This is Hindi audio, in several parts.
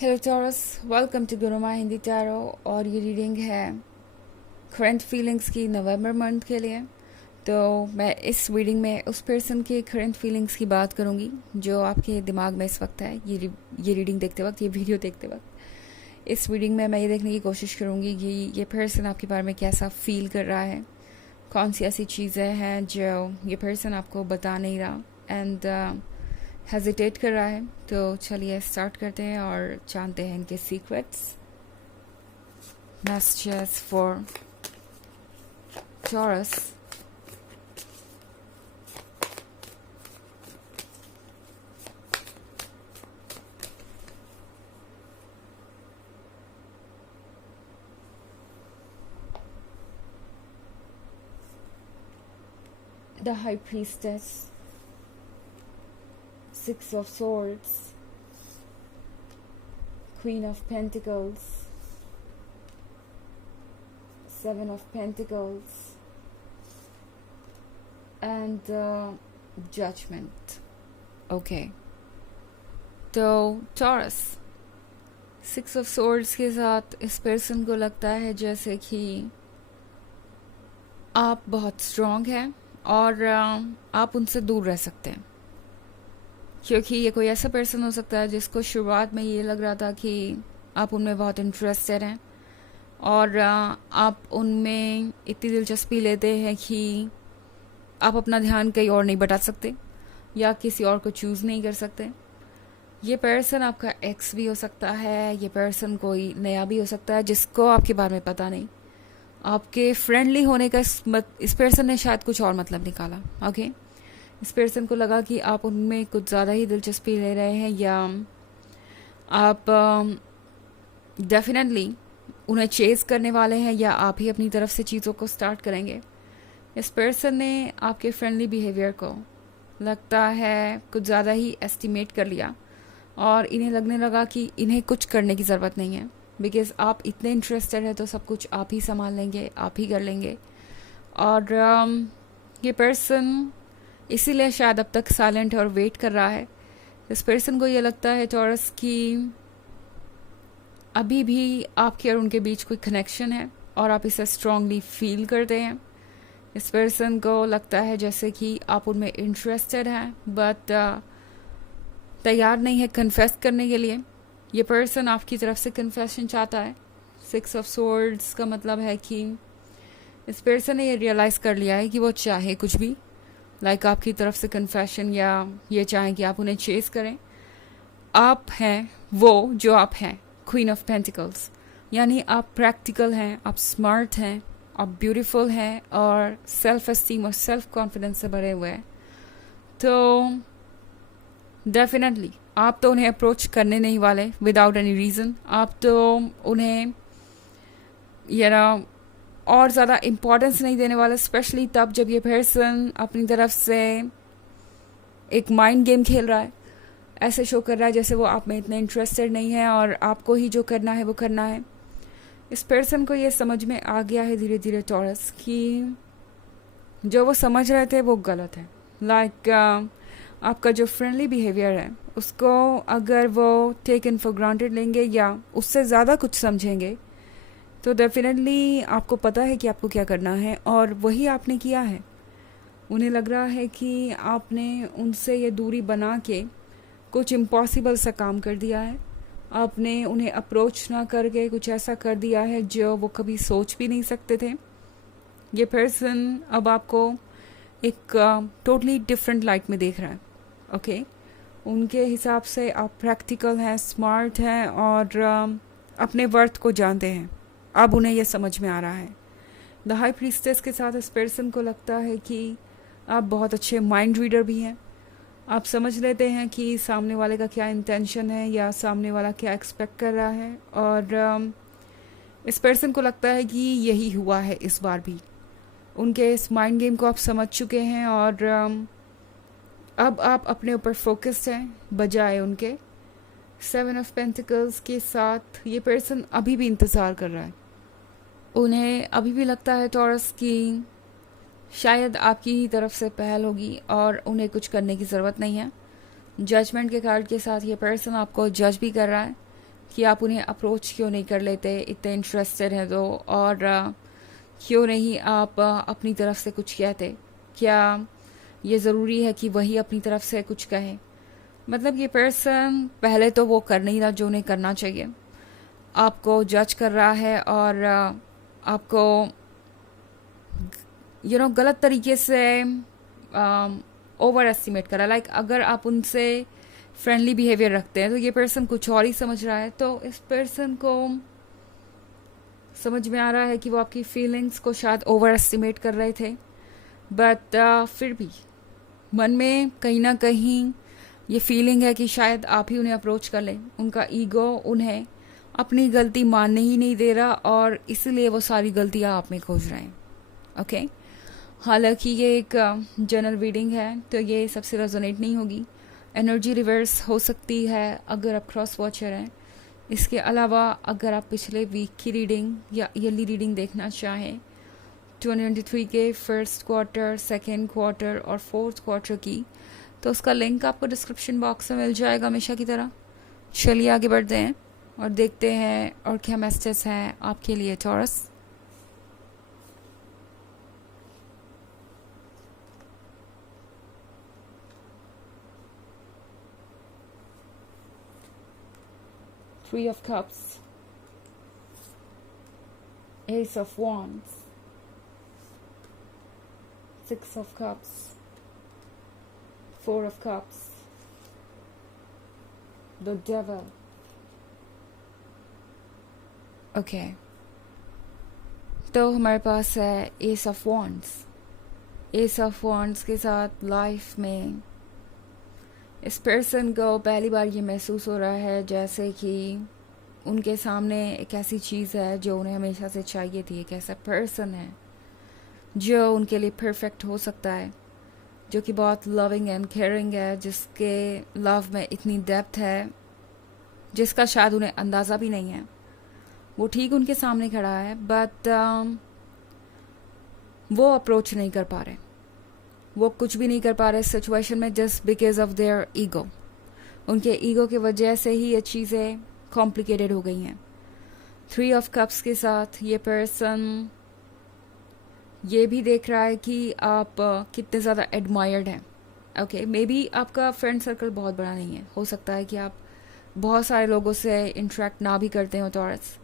Hello Taurus, welcome to Guruma Hindi tarot. और ये रीडिंग है करंट फीलिंग्स की नवंबर मंथ के लिए। तो मैं इस रीडिंग में उस पर्सन के करंट फीलिंग्स की बात करूँगी जो आपके दिमाग में इस वक्त है। ये रीडिंग देखते वक्त, ये वीडियो देखते वक्त, इस रीडिंग में मैं ये देखने की कोशिश करूँगी कि ये पर्सन आपके बारे में कैसा फील कर रहा है, कौन सी ऐसी चीज़ें हैं जो ये पर्सन आपको बता नहीं रहा एंड हेजिटेट कर रहा है। तो चलिए स्टार्ट करते हैं और जानते हैं इनके secrets. Messages for taurus. The High Priestess, Six of Swords, Queen of Pentacles, Seven of Pentacles, and Judgment. Okay. तो टॉरस, सिक्स ऑफ सोर्ड्स के साथ इस पर्सन को लगता है जैसे कि आप बहुत स्ट्रांग हैं और आप उनसे दूर रह सकते हैं, क्योंकि ये कोई ऐसा पर्सन हो सकता है जिसको शुरुआत में ये लग रहा था कि आप उनमें बहुत इंटरेस्टेड हैं और आप उनमें इतनी दिलचस्पी लेते हैं कि आप अपना ध्यान कहीं और नहीं बटा सकते या किसी और को चूज़ नहीं कर सकते। ये पर्सन आपका एक्स भी हो सकता है, ये पर्सन कोई नया भी हो सकता है जिसको आपके बारे में पता नहीं। आपके फ्रेंडली होने का इस पर्सन ने शायद कुछ और मतलब निकाला। ओके, इस पर्सन को लगा कि आप उनमें कुछ ज़्यादा ही दिलचस्पी ले रहे हैं या आप डेफिनेटली उन्हें चेज़ करने वाले हैं या आप ही अपनी तरफ से चीज़ों को स्टार्ट करेंगे। इस पर्सन ने आपके फ्रेंडली बिहेवियर को लगता है कुछ ज़्यादा ही एस्टिमेट कर लिया और इन्हें लगने लगा कि इन्हें कुछ करने की ज़रूरत नहीं है, बिकॉज़ आप इतने इंटरेस्टेड है तो सब कुछ आप ही संभाल लेंगे, आप ही कर लेंगे। और ये पर्सन इसीलिए शायद अब तक साइलेंट और वेट कर रहा है। इस पर्सन को ये लगता है टॉरस कि अभी भी आपके और उनके बीच कोई कनेक्शन है और आप इसे स्ट्रांगली फील करते हैं। इस पर्सन को लगता है जैसे कि आप उनमें इंटरेस्टेड हैं बट तैयार नहीं है कन्फेस करने के लिए। ये पर्सन आपकी तरफ से कन्फेशन चाहता है। सिक्स ऑफ सोर्ड्स का मतलब है कि इस पर्सन ने ये रियलाइज़ कर लिया है कि वो चाहे कुछ भी, लाइक आपकी तरफ से कन्फेशन या ये चाहें कि आप उन्हें चेस करें। आप हैं वो जो आप हैं, क्वीन ऑफ पेंटिकल्स, यानी आप प्रैक्टिकल हैं, आप स्मार्ट हैं, आप ब्यूटीफुल हैं और सेल्फ एस्टीम और सेल्फ कॉन्फिडेंस से भरे हुए हैं। तो डेफिनेटली आप तो उन्हें अप्रोच करने नहीं वाले विदाउट एनी रीज़न। आप तो उन्हें और ज़्यादा इम्पोर्टेंस नहीं देने वाले, स्पेशली तब जब ये पर्सन अपनी तरफ से एक माइंड गेम खेल रहा है, ऐसे शो कर रहा है जैसे वो आप में इतने इंटरेस्टेड नहीं है और आपको ही जो करना है वो करना है। इस पर्सन को ये समझ में आ गया है धीरे धीरे टॉरस कि जो वो समझ रहे थे वो गलत है। लाइक आपका जो फ्रेंडली बिहेवियर है उसको अगर वो टेक इन फॉर ग्रांटेड लेंगे या उससे ज़्यादा कुछ समझेंगे तो डेफिनेटली आपको पता है कि आपको क्या करना है और वही आपने किया है। उन्हें लग रहा है कि आपने उनसे ये दूरी बना के कुछ इम्पॉसिबल सा काम कर दिया है। आपने उन्हें अप्रोच ना करके कुछ ऐसा कर दिया है जो वो कभी सोच भी नहीं सकते थे। ये पर्सन अब आपको एक टोटली डिफरेंट लाइट में देख रहा है। ओके, उनके हिसाब से आप प्रैक्टिकल हैं, स्मार्ट हैं और अपने वर्थ को जानते हैं। अब उन्हें यह समझ में आ रहा है। द हाई प्रीस्टेस के साथ इस पर्सन को लगता है कि आप बहुत अच्छे माइंड रीडर भी हैं। आप समझ लेते हैं कि सामने वाले का क्या इंटेंशन है या सामने वाला क्या एक्सपेक्ट कर रहा है और इस पर्सन को लगता है कि यही हुआ है इस बार भी। उनके इस माइंड गेम को आप समझ चुके हैं और अब आप अपने ऊपर फोकस्ड हैं बजाय उनके। सेवन ऑफ पेंटिकल्स के साथ ये पर्सन अभी भी इंतज़ार कर रहा है। उन्हें अभी भी लगता है टॉरस कि शायद आपकी ही तरफ से पहल होगी और उन्हें कुछ करने की ज़रूरत नहीं है। जजमेंट के कार्ड के साथ ये पर्सन आपको जज भी कर रहा है कि आप उन्हें अप्रोच क्यों नहीं कर लेते, इतने इंटरेस्टेड हैं तो, और क्यों नहीं आप अपनी तरफ से कुछ कहते। क्या ये ज़रूरी है कि वही अपनी तरफ से कुछ कहे? मतलब ये पर्सन पहले तो वो कर नहीं रहा जो उन्हें करना चाहिए, आपको जज कर रहा है और आपको गलत तरीके से ओवर एस्टिमेट कर रहा है। लाइक अगर आप उनसे फ्रेंडली बिहेवियर रखते हैं तो ये पर्सन कुछ और ही समझ रहा है। तो इस पर्सन को समझ में आ रहा है कि वो आपकी फीलिंग्स को शायद ओवर एस्टिमेट कर रहे थे, बट फिर भी मन में कहीं ना कहीं ये फीलिंग है कि शायद आप ही उन्हें अप्रोच कर लें। उनका ईगो उन्हें अपनी गलती मानने ही नहीं दे रहा और इसलिए वो सारी गलतियां आप में खोज रहे हैं। ओके, हालांकि ये एक जनरल रीडिंग है तो ये सबसे रेजोनेट नहीं होगी। एनर्जी रिवर्स हो सकती है अगर आप क्रॉस वॉचर हैं। इसके अलावा अगर आप पिछले वीक की रीडिंग या ईयरली रीडिंग देखना चाहें 2023 के फर्स्ट क्वार्टर, सेकेंड क्वार्टर और फोर्थ क्वार्टर की, तो उसका लिंक आपको डिस्क्रिप्शन बॉक्स में मिल जाएगा हमेशा की तरह। चलिए आगे बढ़ते हैं और देखते हैं और क्या मैसेजेस हैं आपके लिए taurus. Three of Cups, Ace of Wands, Six of Cups, Four of Cups, the Devil. Okay, तो हमारे पास है Ace of Wands। Ace of Wands के साथ लाइफ में इस पर्सन को पहली बार ये महसूस हो रहा है जैसे कि उनके सामने एक ऐसी चीज़ है जो उन्हें हमेशा से चाहिए थी। एक ऐसा पर्सन है जो उनके लिए परफेक्ट हो सकता है, जो कि बहुत लविंग एंड केयरिंग है, जिसके लव में इतनी डेप्थ है जिसका शायद उन्हें अंदाज़ा भी नहीं है। वो ठीक उनके सामने खड़ा है बट वो अप्रोच नहीं कर पा रहे, वो कुछ भी नहीं कर पा रहे सिचुएशन में, just because of their ego. उनके ईगो की वजह से ही ये चीज़ें कॉम्प्लिकेटेड हो गई हैं। थ्री ऑफ कप्स के साथ ये पर्सन ये भी देख रहा है कि आप कितने ज़्यादा एडमायर्ड हैं। ओके, मे बी आपका फ्रेंड सर्कल बहुत बड़ा नहीं है, हो सकता है कि आप बहुत सारे लोगों से इंटरेक्ट ना भी करते हो taurus,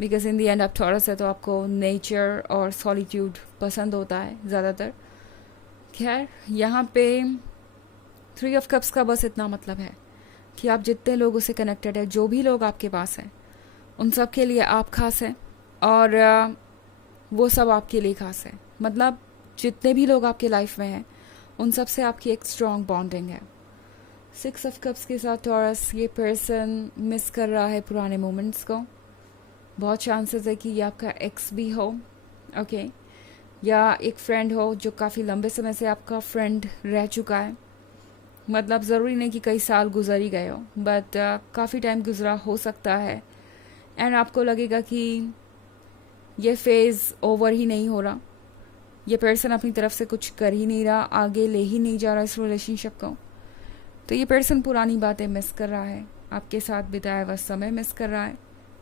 because in the and आप टॉरस है तो आपको नेचर और सॉलिट्यूड पसंद होता है ज़्यादातर। खैर, यहाँ पे थ्री ऑफ कप्स का बस इतना मतलब है कि आप जितने लोगों से कनेक्टेड है, जो भी लोग आपके पास हैं, उन सब के लिए आप खास हैं और वो सब आपके लिए खास है। मतलब जितने भी लोग आपके लाइफ में हैं उन सब से आपकी एक स्ट्रॉन्ग बॉन्डिंग है। सिक्स ऑफ कप्स के साथ टॉरस ये पर्सन मिस कर रहा है पुराने मोमेंट्स को। बहुत चांसेस है कि ये आपका एक्स भी हो, ओके, या एक फ्रेंड हो जो काफ़ी लंबे समय से आपका फ्रेंड रह चुका है। मतलब ज़रूरी नहीं कि कई साल गुजर ही गए हो, बट काफ़ी टाइम गुजरा हो सकता है एंड आपको लगेगा कि ये फेज़ ओवर ही नहीं हो रहा, ये पर्सन अपनी तरफ से कुछ कर ही नहीं रहा, आगे ले ही नहीं जा रहा इस रिलेशनशिप को। तो ये पर्सन पुरानी बातें मिस कर रहा है, आपके साथ बिताया हुआ समय मिस कर रहा है,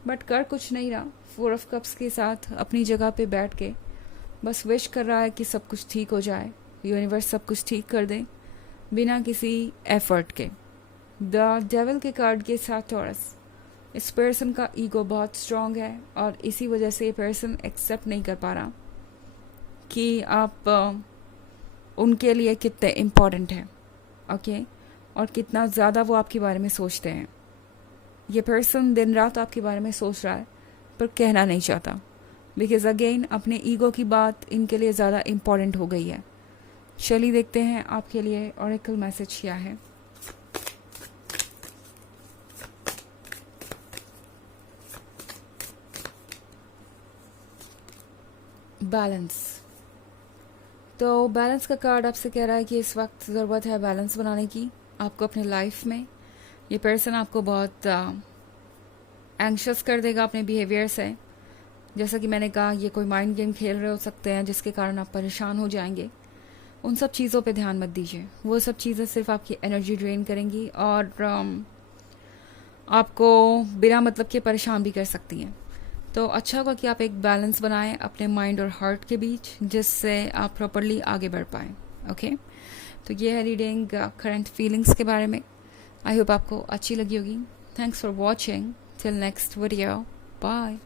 बट कर कुछ नहीं रहा। फोर ऑफ कप्स के साथ अपनी जगह पे बैठ के बस विश कर रहा है कि सब कुछ ठीक हो जाए, यूनिवर्स सब कुछ ठीक कर दे बिना किसी एफर्ट के। द डेविल के कार्ड के साथ टॉरस, इस पर्सन का ईगो बहुत स्ट्रांग है और इसी वजह से ये पर्सन एक्सेप्ट नहीं कर पा रहा कि आप उनके लिए कितने इम्पोर्टेंट हैं, ओके, और कितना ज़्यादा वो आपके बारे में सोचते हैं। ये पर्सन दिन रात आपके बारे में सोच रहा है पर कहना नहीं चाहता, बिकॉज अगेन अपने ईगो की बात इनके लिए ज़्यादा इम्पोर्टेंट हो गई है। चलिए देखते हैं आपके लिए ऑरेकल मैसेज क्या है। बैलेंस, तो बैलेंस का कार्ड आपसे कह रहा है कि इस वक्त ज़रूरत है बैलेंस बनाने की आपको अपने लाइफ में। ये पर्सन आपको बहुत एंग्शियस कर देगा अपने बिहेवियर से। जैसा कि मैंने कहा, ये कोई माइंड गेम खेल रहे हो सकते हैं जिसके कारण आप परेशान हो जाएंगे। उन सब चीज़ों पे ध्यान मत दीजिए, वो सब चीज़ें सिर्फ आपकी एनर्जी ड्रेन करेंगी और आपको बिना मतलब के परेशान भी कर सकती हैं। तो अच्छा होगा कि आप एक बैलेंस बनाएं अपने माइंड और हार्ट के बीच, जिससे आप प्रॉपरली आगे बढ़ पाएँ। ओके, तो ये है रीडिंग करंट फीलिंग्स के बारे में। आई होप आपको अच्छी लगी होगी। Thanks for watching. Till next video, bye.